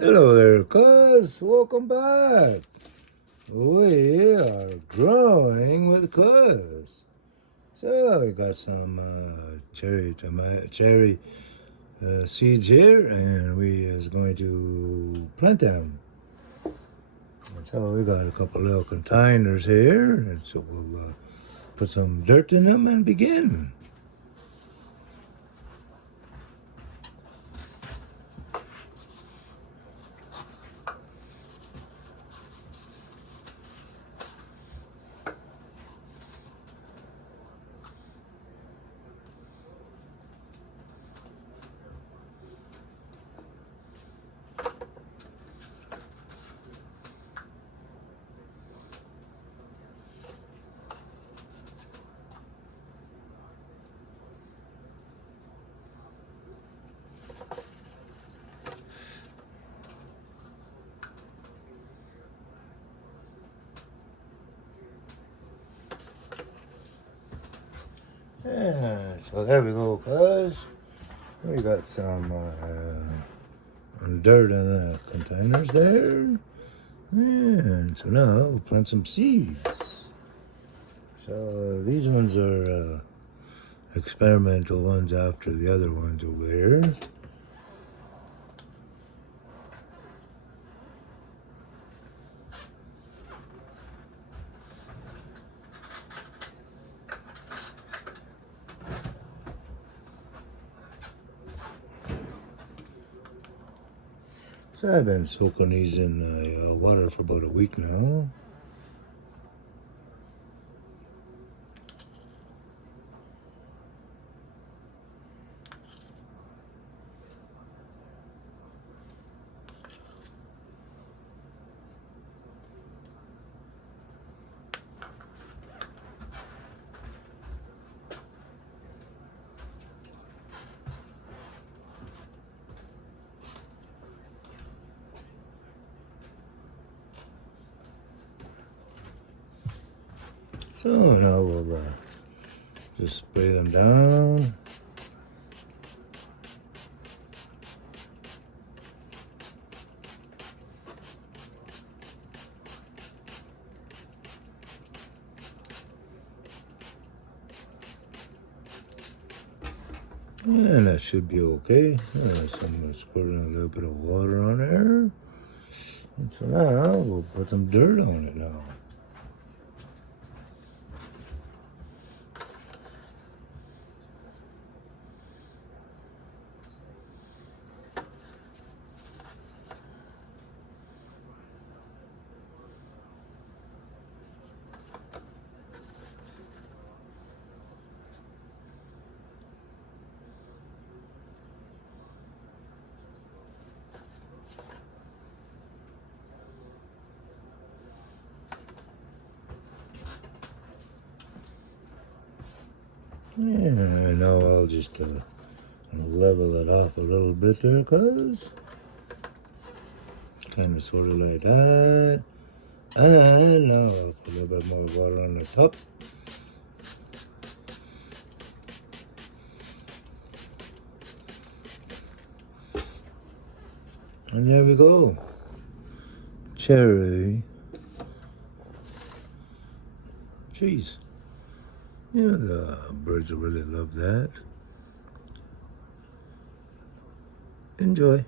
Hello there, cuz. Welcome back. We are growing with cuz. So we got some cherry seeds here, and we is going to plant them. And so we got a couple little containers here, and so we'll put some dirt in them and begin. Yeah, so there we go, cuz. We got some dirt in the containers there. And so now we'll plant some seeds. So these ones are experimental ones after the other ones over here. So I've been soaking these in water for about a week now. So now we'll just spray them down. And that should be okay. So I'm going to squirt a little bit of water on there. And so now we'll put some dirt on it now. And now I'll just level it off a little bit there, cuz. Kind of sort of like that. And now I'll put a little bit more water on the top. And there we go. Cherry trees. You know, the birds will really love that. Enjoy.